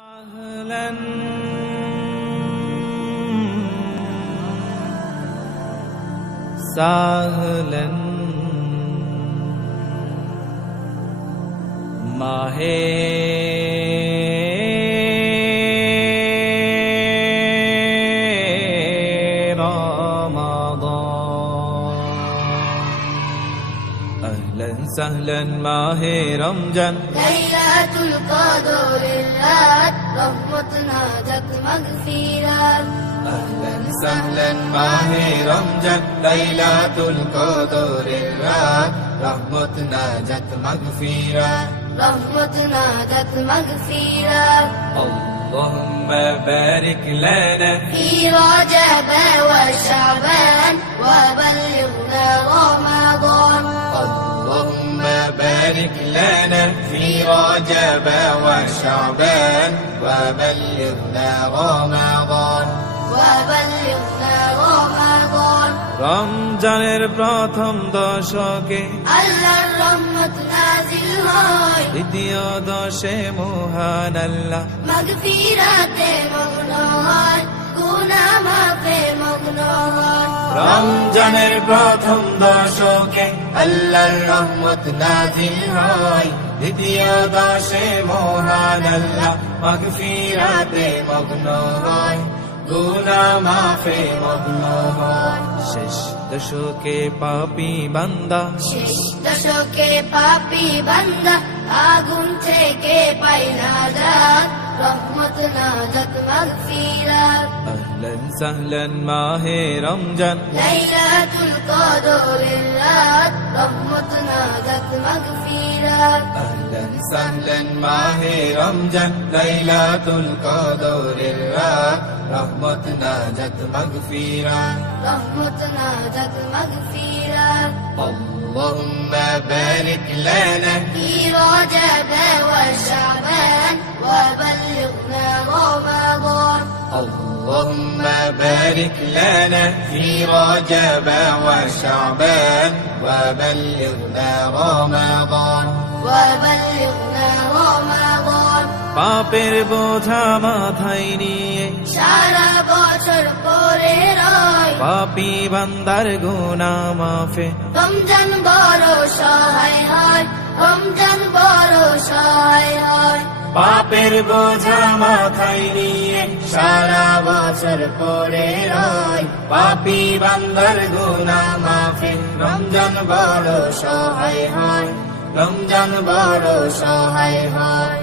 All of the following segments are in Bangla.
أهلا سهلا माहे أهلا سهلا माहे रमजान लैलातुल क़द्र रात रहमतना जगमग फिरात أهلا سهلا माहे रमजान लैलातुल क़द्र रात रहमतना जगमग फिरात रहमतना जगमग फिरात اللهم بارك لنا في رجب وشعبان وبلغنا رمضان اللهم بارك لنا في رجب وشعبان وبلغنا رمضان রমজানের প্রথম দশকে আল্লাহর রহমত নাযিল হয় দ্বিতীয় দশে মহান আল্লাহ মাগফিরাতে মগ্ন হয় গুনাহ মাফে মগ্ন হয় রমজানের প্রথম দশকে আল্লাহর রহমত নাযিল হয় দ্বিতীয় দশে মহান আল্লাহ মাগফিরাতে মগ্ন হয় গুনাহ মাফে মগ্ন হয় শেষ দশকে পাপী বান্দা আগুন থেকে পাই নাজাত রহমত নাজাত মাগফিরাত আহলান সাহলান মাহে রমজান লাইলাতুল কদরের রাত রহমত নাজাত মাগফিরাত আহলান সাহলান মাহে রমজান লাইলাতুল কদরের রাত রহমত নাজাত মাগফিরাত রহমত নাজাত মাগফিরাত اللهم بارك لنا في رجب وشعبان وبلغنا رمضان اللهم بارك لنا في رجب وشعبان وبلغنا رمضان পাপের বোঝা মাথায় নিয়ে সারা বছর পরে রয় পাপী বান্দার গুনাহ মাফে রমজান বড় সহায় হয় রমজান বড় সহায় হয় পাপের বোঝা মাথায় নিয়ে সারা বছর পরে রয় পাপী বান্দার গুনাহ মাফে রমজান বড় সহায় হয় রমজান বড় সহায় হয়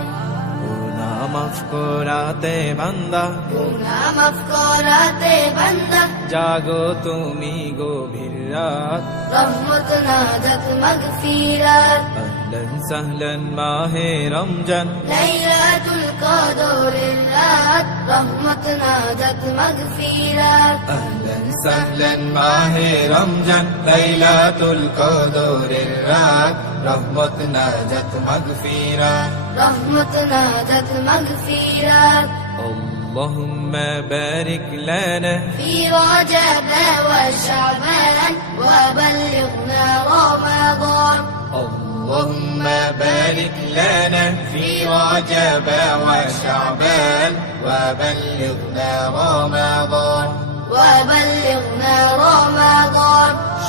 গুনাহ মাফ করাতে বান্দা গুনাহ মাফ করাতে বান্দা জাগো তুমি গভীর রাত রহমত নাজাত মাগফিরাত আহলান সাহলান মাহে রমজান লাইলাতুল কদরের রাত রহমত নাজাত মাগফিরাত أهلا سهلا माहे रमजान लैलातुल कदरेर रात रहमत नाजत मगफिरात রহমত নাজাত মাগফিরাত اللهم بارك لنا في رجب وشعبان وبلغنا رمضان اللهم بارك لنا في رجب وشعبان وبلغنا رمضان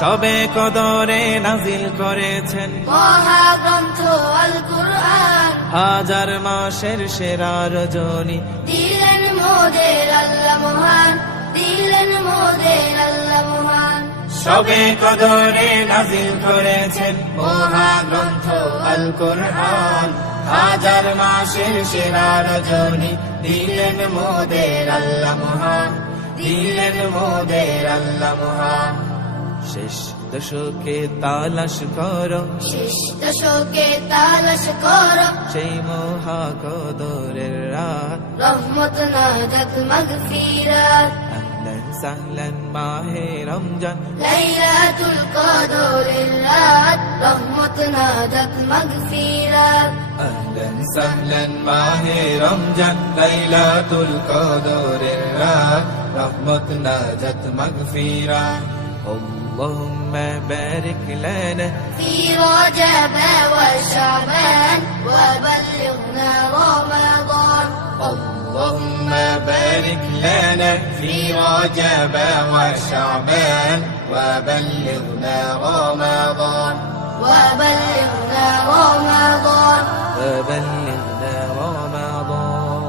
সবে কদরে নাজিল করেছেন মহাগ্রন্থ আল কুরআন হাজার মাসের সেরা রজনী দিলেন মোদের আল্লাহ মহান দিলেন মোদের আল্লাহ মহান সবে কদরে নাজিল করেছেন মহাগ্রন্থ আল কুরআন হাজার মাসের সেরা রজনী দিলেন মোদের আল্লাহ মহান দিলেন মোদের আল্লাহ মহান শেষ দশকে তালাশ করো শেষ দশকে তালাশ করো সেই মহা কদরের রাত রহমত নাজাত মাগফিরাত আহলান সাহলান মাহে রমজান লাইলাতুল কদরের রাত রহমত নাজাত মাগফিরাত أهلا سهلا माहे रमजान लैलातुल कदरेर रात रहमत नाजत मगफिरात اللهم بارك لنا في رجب وشعبان وبلغنا رمضان بارك لنا في رجب وشعبان وبلغنا رمضان وبلغنا رمضان وبلغنا رمضان.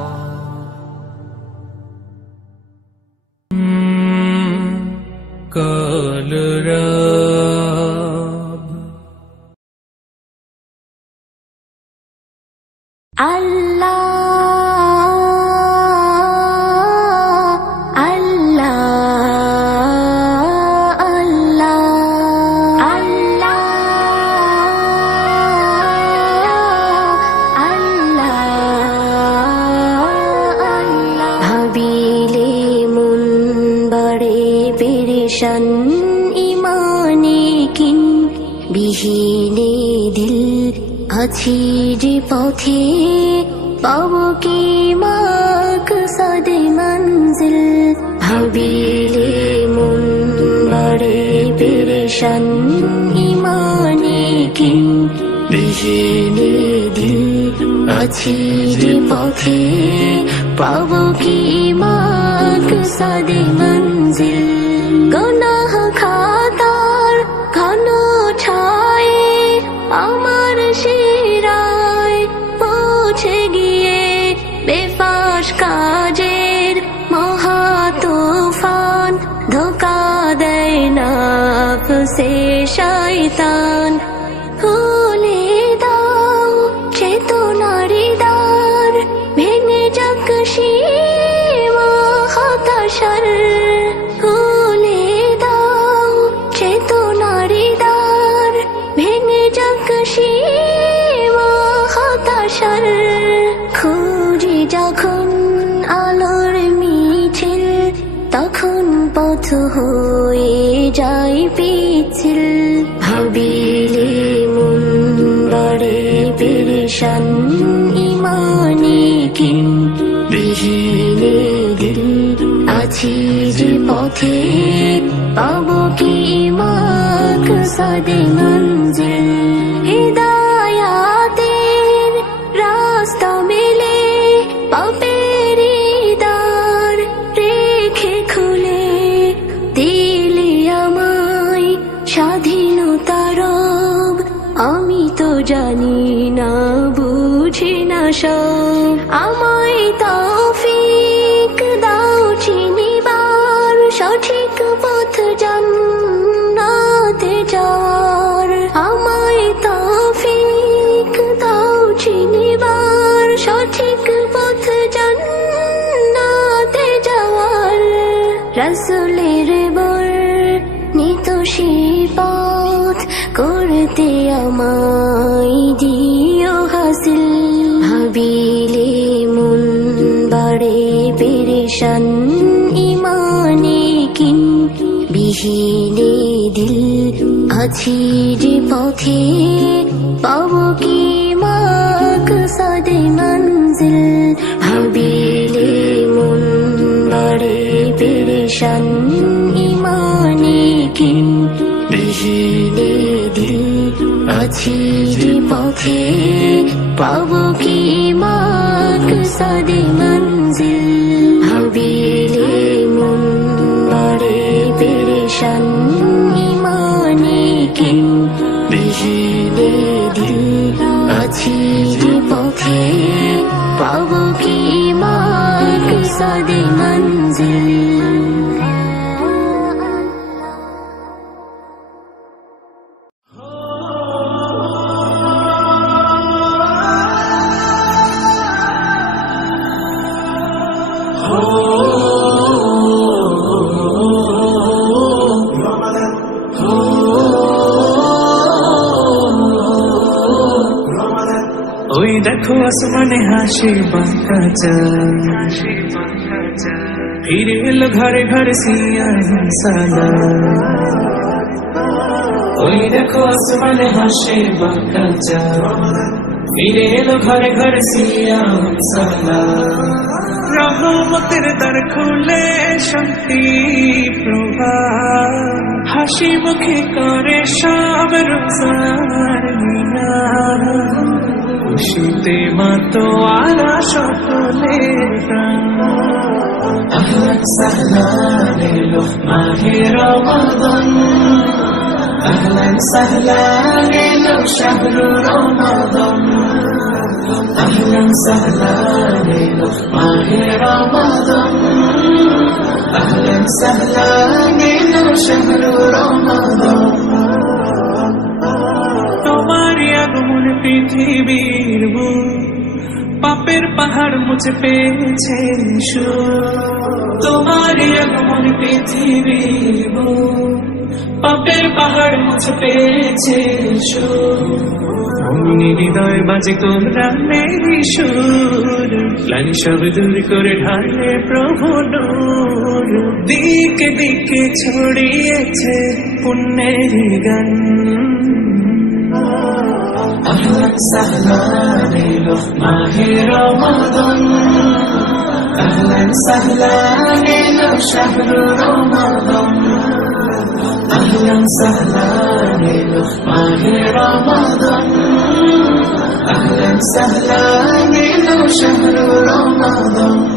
قال رب ইমানে কিন বিহীনে দিল আছি যে পথে পাবো কি মাকসাদে মঞ্জিল ভাবিলে মন বড়ে পেরেশান ইমানে কিন বিহীনে দিল আছি যে পথে পাবো কি মাকসাদে মঞ্জিল গুনাহ খাতার ঘন ছায়ে আমার শিরায় পৌঁছে গিয়ে বেফাস কাজের মহা তুফান ধোকা দেয় নাফসে শয়তান খুলে দাও চেতনার দ্বার ভেঙে যাক সীমা হতাশার খুলে দাও চেতনার দ্বার ভেঙে যাক সীমা হতাশার খুঁজি যখন আলোর মিছিল তখন পথ হয়ে যায় পিছিল ভাবিলে মন বড়ে পেরেশান ইমানে কিন বিহীনে দিল আছি যে পথে পাবো কি মাকসাদে মঞ্জিল হিদায়াতের রাস্তা মেলে পাপের দ্বার রেখে খুলে দিলে আমায় স্বাধীনতা রব আমি তো জানি না বুঝি না সব আমায় তৌফিক দাও চিনিবার সঠিক পথ জান্নাতে যাওয়ার আমায় তৌফিক দাও চিনিবার সঠিক পথ জান্নাতে যাওয়ার রাসূলের বর্ণিত সেই পথ করতে আমায় দিও হাসিল ভাবিলে মন বড়ে পেরেশান ইমানে কিন বিহীনে দিল আছি যে পথে পাবো কি মাকসাদে মঞ্জিল ভাবিলে মন বড়ে পেরেশান ইমানে কিন বিহীনে দিল আছি যে পথে পাবো কি মাকসাদে মঞ্জিল ভাবিলে মন বড়ে পেরেশান ইমানে কিন বিহীনে দিল আছি যে পথে পাবো কি মাকসাদে মঞ্জিল ওই দেখো আসমানে হাসি বাঁকা চাঁদ ফিরে এলো ঘরে ঘরে সিয়াম সালাম ওই দেখো আসমানে হাসি বাঁকা চাঁদ ফিরে এলো ঘরে ঘরে সিয়াম সালাম রহমতের দ্বার খুলে শান্তি প্রবাহ হাসি মুখে করে সব রোজার মিলাদ খুশিতে মাতোয়ারা সকলের প্রাণ মাহে রমাদান আহলান সাহলান এলো শাহরু রমাদান আহলান সাহলান এলো মাহে রমাদান আহলান সাহলান এলো শাহরু রমাদান তোমার আগমন পৃথিবীর পাপের পাহাড় মুছে পেয়েছে তোমার আগমন পৃথিবীর পাপের পাহাড় মুছে পেয়েছে হৃদয় বাজে কোরআনের সুর ক্লানি সব দূর করে ঢালে প্রভু নূর দিকে দিকে ছড়িয়েছে পুণ্যের গান أهلا سهلا ليلة ماهي رمضان أهلا سهلا ليلة شهر رمضان أهلا سهلا ليلة ماهي رمضان أهلا سهلا ليلة شهر رمضان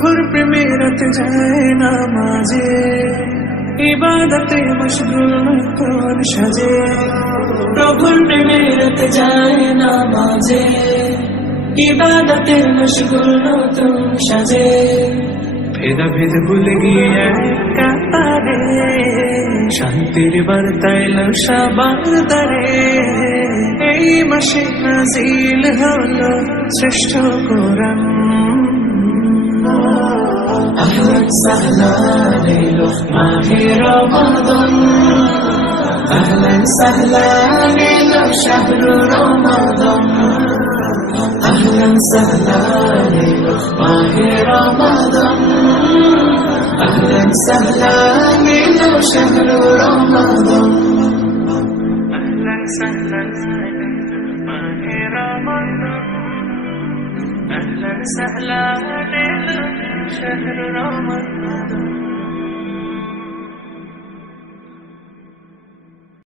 প্রভুর প্রেমে রাত যায় না মাঝে ইবাদতে মশগুল নতুন সাজে প্রভুর প্রেমে রাত যায় না মাঝে ইবাদতে মশগুল নতুন সাজে ভেদা ভেদ ভুলে গিয়ে কাতারে শান্তির বার্তায় সবার দ্বারে এই মাসে নাজিল হলো শ্রেষ্ঠ কোরআন أهلا سهلا ليلة ماهي رمضان أهلا سهلا ليلة شهر رمضان أهلا سهلا ليلة ماهي رمضان أهلا سهلا ليلة شهر رمضان أهلا سهلا ليلة ماهي رمضان أهلا سهلا ليلة شهر رمضان